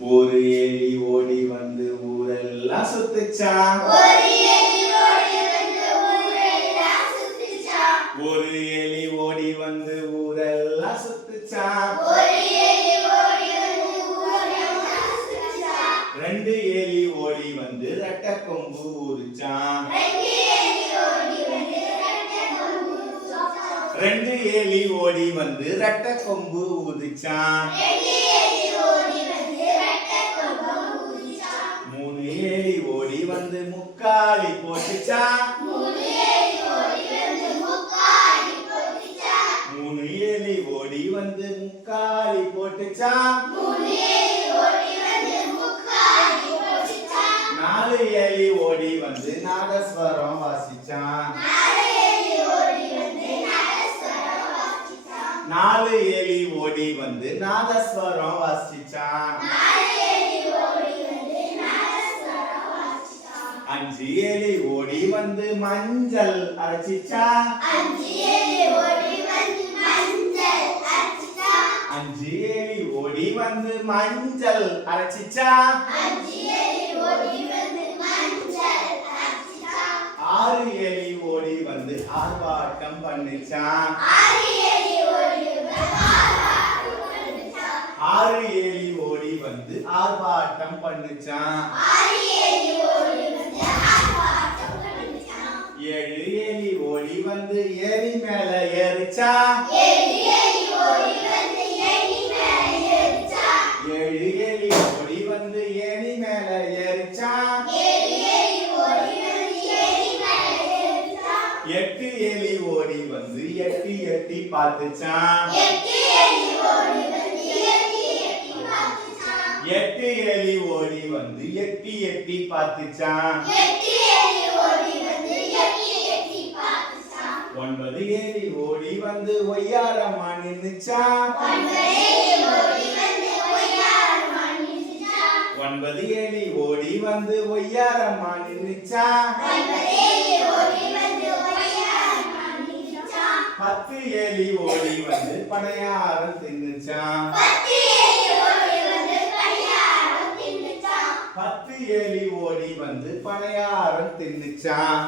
ஒரு எலி ஓடி வந்து ஊரெல்லாம் சுத்துச்சான். ஒரு எலி ஓடி வந்து ஊரெல்லாம் சுத்துச்சான். ரெண்டு எலி ஓடி வந்து ரெட்டை கொம்பு ஊதிச்சான். ரெண்டு எலி ஓடி வந்து ரெட்டை கொம்பு ஊதிச்சான். மூணு எலி ஓடி வந்து முக்காலி போட்டுச்சான். மூணு எலி ஓடி வந்து முக்காலி போட்டுச்சான். நாலு எலி ஓடி வந்து நாதஸ்வரம் வாசிச்சான். நாலு எலி ஓடி வந்து நாதஸ்வரம் வாசிச்சான். அஞ்சு எலி ஓடி வந்து மஞ்சள் அரைச்சிச்சான். அஞ்சு எலி ஓடி வந்து மஞ்சள் அரைச்சிச்சான். ஆறு எலி ஓடி வந்து ஆர்ப்பாட்டம் பண்ணிச்சான். ஆறு எலி ஓடி வந்து ஆர்ப்பாட்டம் பண்ணிச்சான். ஏழு எலி ஓடி வந்து ஏரி மேல ஏறிச்சான். ஏழு எலி ஓடி வந்து ஏரி மேல ஏறிச்சான். எட்டு எலி ஓடி வந்து எட்டி எட்டி பார்த்துச்சான். எட்டு எலி ஓடி வந்து எட்டி எட்டி பார்த்துச்சான். ஒன்பது எலி ஓடி வந்து ஒய்யாரமா நின்னுச்சான். ஒன்பது எலி ஓடி வந்து ஒய்யாரமா நின்னுச்சான். பத்து எலி ஓடி வந்து பனையாரம் தின்னுச்சான். பத்து எலி ஓடி வந்து பனையாரம் தின்னுச்சான்.